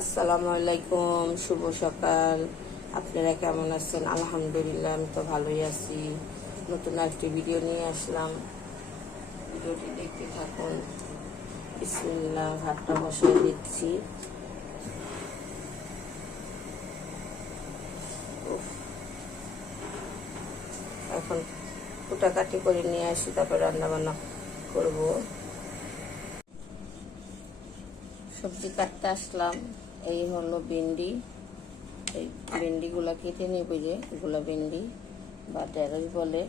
আসসালামু আলাইকুম, শুভ সকাল। আপনারা কেমন আছেন? আলহামদুলিল্লাহ, আমি তো ভালোই আছি। নতুন একটি ভিডিও নিয়ে আসলাম, ভিডিওটি দেখতে থাকুন। বিসমিল্লাহ, ভাতটা বসাই দিচ্ছি। এখন কুটাকাটি করে নিয়ে আসি, তারপর রান্না বান্না করবো। সবজি কাটতে আসলাম। এই হলো ভেন্ডি, এই ভেন্ডিগুলা কেটে নেবে, যে এগুলো ভেন্ডি বা ঢেঁড়স বলে।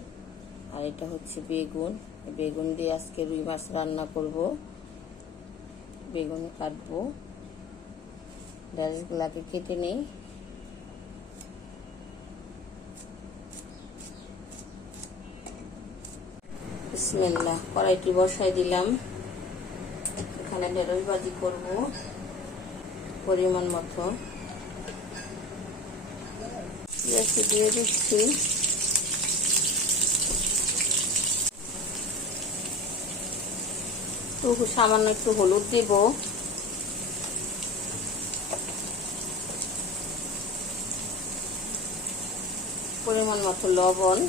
আর এটা হচ্ছে বেগুন। বেগুন দিয়ে আজকে রুই মাছ রান্না করব। বেগুন কাটবো, ঢেঁড়সগুলাকে কেটে নেই। বিসমিল্লাহ, কড়াইটি বসাই দিলাম। এখানে ঢেঁড়স ভাজি করব পরিমাণ মতো। পেঁয়াজটি দিয়ে দিচ্ছি। সামান্য একটু হলুদ দেব, পরিমাণ মতো লবণ,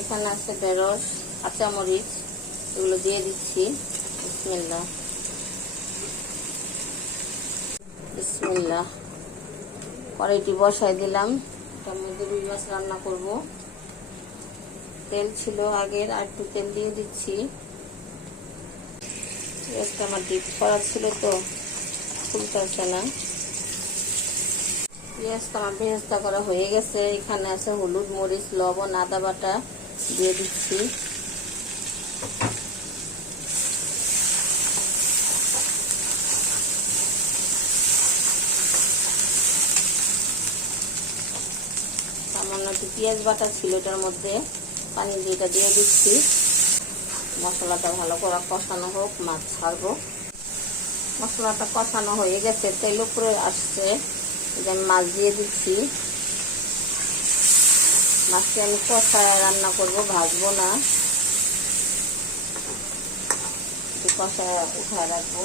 এখানে আছে ঢেঁড়স, কাঁচামরিচ, এগুলো দিয়ে দিচ্ছি। বিসমিল্লাহ বিসমিল্লাহ, কড়াইটি বসাই দিলাম। এটার মধ্যে রুই মাছ রান্না করব। তেল ছিল আগের, আর একটু তেল দিয়ে দিচ্ছি। পেঁয়াজটা আমার ডিপ করা ছিল তো ফুলতেছে না। পেঁয়াজটা আমার ভেজটা করা হয়ে গেছে। এখানে আছে হলুদ, মরিচ, লবণ, আদা বাটা দিয়ে দিচ্ছি। সামান্য একটু পেঁয়াজ বাটা ছিল, এটার মধ্যে পানি দিয়ে এটা দিয়ে দিচ্ছি। মশলাটা ভালো করে কষানো হোক, মাছ ছাড়বো। মশলাটা কষানো হয়ে গেছে, তেল উপরে আসছে, আমি মাছ দিয়ে দিচ্ছি। মাছকে আমি কষায় রান্না করব, ভাজবো না, কষায় উঠায় রাখবো।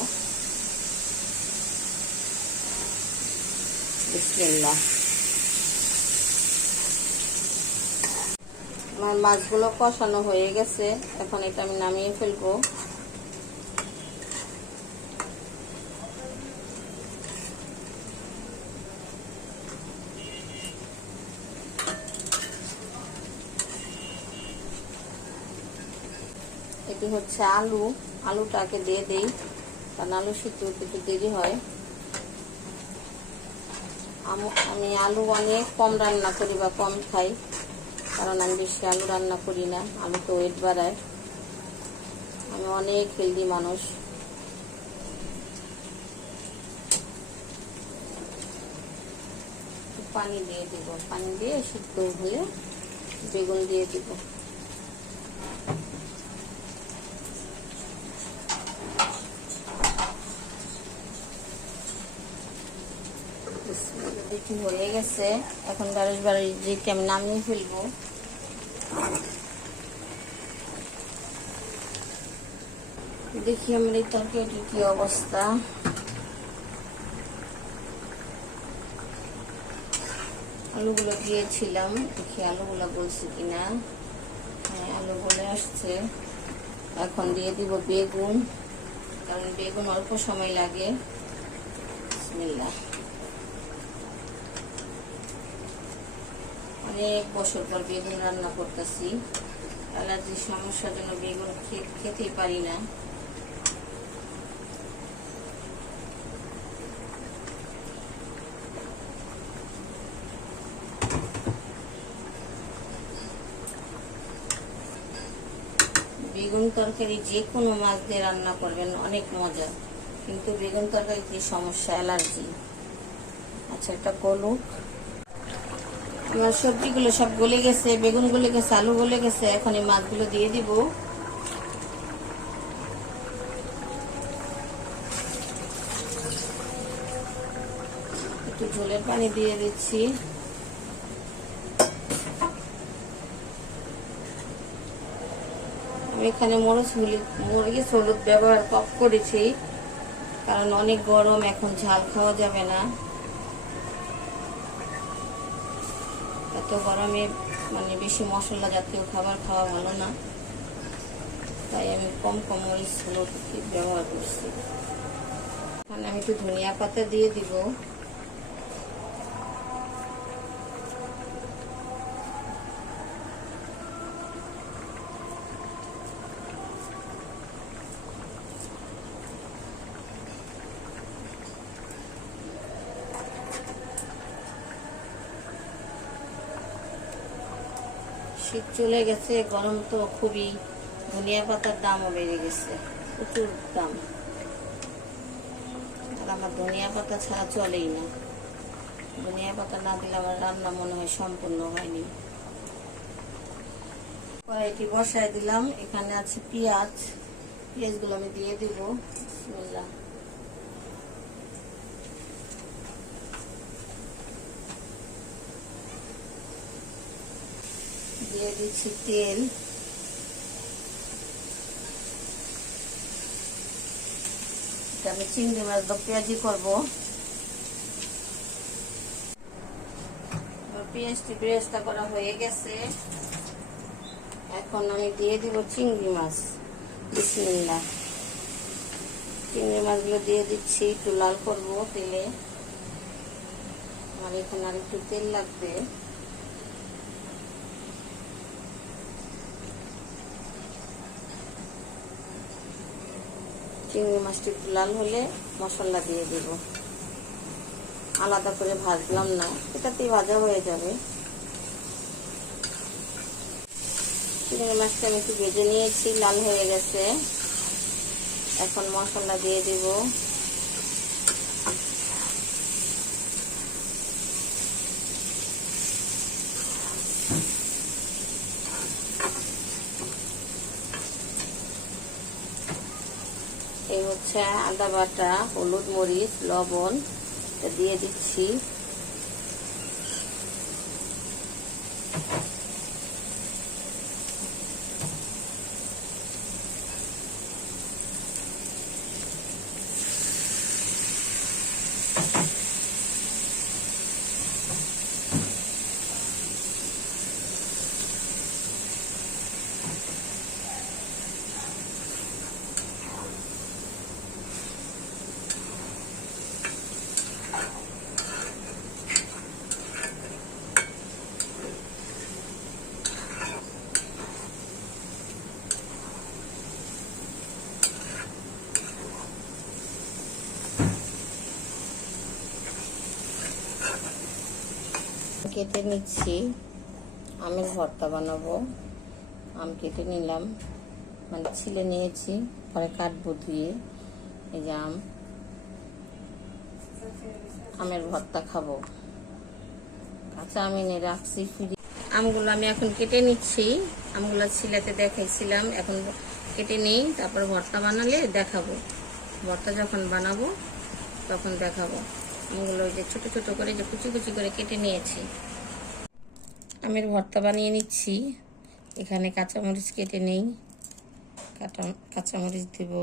বিসমিল্লাহ, আমার মাছগুলো কষানো হয়ে গেছে। এখন এটা আমি নামিয়ে ফেলবো। এটি হচ্ছে আলু, আলুটাকে দিয়ে দেই, কারণ আলু সিদ্ধ হতে একটু দেরি হয়। আমি আলু অনেক কম রান্না করি বা কম খাই, কারণ আমি বেশি আলু রান্না করি না। আলু তো ওয়েট বাড়ায়। আমি অনেক হেলদি মানুষ। পানি দিয়ে দিব, পানি দিয়ে সিদ্ধ হলে বেগুন দিয়ে দিব। দেখি হয়ে গেছে। এখন ঢেঁড়স ভাজিকে আমি নামিয়ে ফেলবো। দেখি আমার এই তরকারিটির কি অবস্থা। আলুগুলো দিয়েছিলাম, দেখি আলুগুলো বলছি কিনা। হ্যাঁ, আলু বলে আসছে। এখন দিয়ে দিব বেগুন, কারণ বেগুন অল্প সময় লাগে। বিসমিল্লাহ, অনেক বছর পর বেগুন রান্না করতেছি। অ্যালার্জির সমস্যার জন্য বেগুন খেতেই পারি না। বেগুন তরকারি যে কোনো মাছ দিয়ে রান্না করবেন, অনেক মজা। কিন্তু বেগুন তরকারি কি সমস্যা, অ্যালার্জি। আচ্ছা, এটা গলুক। আমার সবজিগুলো সব গলে গেছে, বেগুন গলে গেছে, আলু গলে গেছে। এখন এই মাছগুলো দিয়ে দিব। একটু ঝোলের পানি দিয়ে দিচ্ছি। আমি এখানে মরিচ হলুদ ব্যবহার কম করেছি, কারণ অনেক গরম, এখন ঝাল খাওয়া যাবে না। এত গরমে মানে বেশি মশলা জাতীয় খাবার খাওয়া ভালো না, তাই আমি কম মরিচ হলুদ ব্যবহার করছি। এখানে আমি একটু ধনিয়া পাতা দিয়ে দিব। শীত চলে গেছে, গরম তো খুবই, ধনিয়া পাতার দামও বেড়ে গেছে, প্রচুর দাম। আর আমার ধনিয়া পাতা ছাড়া চলেই না, ধনিয়া পাতা না দিলে আমার রান্না মনে হয় সম্পূর্ণ হয়নি। কড়াইটি বসায় দিলাম, এখানে আছে পেঁয়াজগুলো আমি দিয়ে দিব। বিসমিল্লাহ। দিয়ে দিচ্ছি তেল। আমি চিংড়ি মাছ দিয়ে পেঁয়াজি করবো। পেঁয়াজটি বেরেস্তা করা হয়ে গেছে, এখন আমি দিয়ে দিব চিংড়ি মাছ। বিসমিল্লাহ। চিংড়ি মাছগুলো দিয়ে দিচ্ছি, একটু লাল করবো তেলে। আমার এখন আর একটু তেল লাগবে। চিংড়ি মাছটি একটু লাল হলে মশলা দিয়ে দেব। আলাদা করে ভাজলাম না, এটাতেই ভাজা হয়ে যাবে। চিংড়ি মাছটা আমি একটু ভেজে নিয়েছি, লাল হয়ে গেছে। এখন মশলা দিয়ে দেব। এই হচ্ছে আদা বাটা, হলুদ, মরিচ, লবণ দিয়ে দিচ্ছি। কেটে নিচ্ছি, আমের ভর্তা বানাবো। আম কেটে নিলাম, মানে ছিলে নিয়েছি, পরে কাটবো ধুয়ে। এই যে আমের ভর্তা খাবো। কাঁচা আম এনে রাখছি ফ্রিজে। আমগুলো আমি এখন কেটে নিচ্ছি, আমগুলো ছিলাতে দেখাইছিলাম, এখন কেটে নিই, তারপর ভর্তা বানালে দেখাবো। ভর্তা যখন বানাবো তখন দেখাবো। আমগুলো যে ছোট ছোট করে যে কুচি কুচি করে কেটে নিয়েছি। আমের ভর্তা বানিয়ে নিচ্ছি। এখানে কাঁচামরিচ কেটে নেই, কাঁচামরিচ দেব।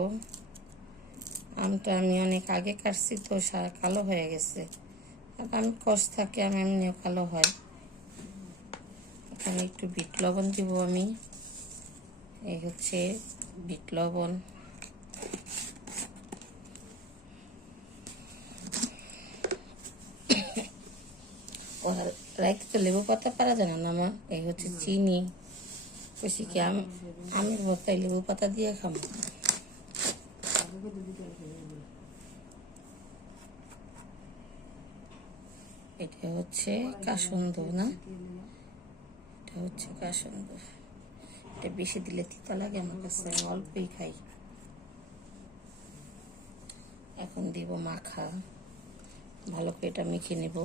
আমটা আমি অনেক আগে কাটছি তো কালো হয়ে গেছে, আম কষ থাকে, আম এমনিও কালো হয়। এখানে একটু বিট লবণ দিব আমি। এই হচ্ছে বিট লবণ। রাইতে তো লেবু পাতা পারা যায় না মা। এই হচ্ছে চিনি। বেশি কি আমের ভর্তায় লেবু পাতা দিয়ে খাবো। এটা হচ্ছে কাসুন্দ না, এটা হচ্ছে কাসুন্দ। এটা বেশি দিলে তিতা লাগে আমার কাছে, অল্পই খাই। এখন দিব মাখা, ভালো করে এটা মেখে নেব।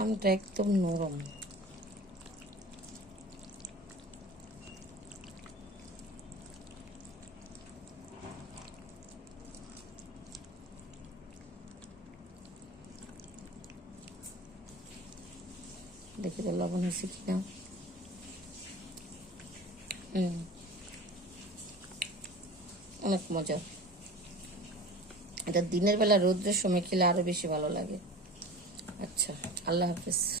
আমটা একদম নরম, দেখি তো লবণ হয়েছে কিনা। অনেক মজা। এটা দিনের বেলা রৌদ্রের সময় খেলে আরো বেশি ভালো লাগে। আচ্ছা, আল্লাহ হাফেজ।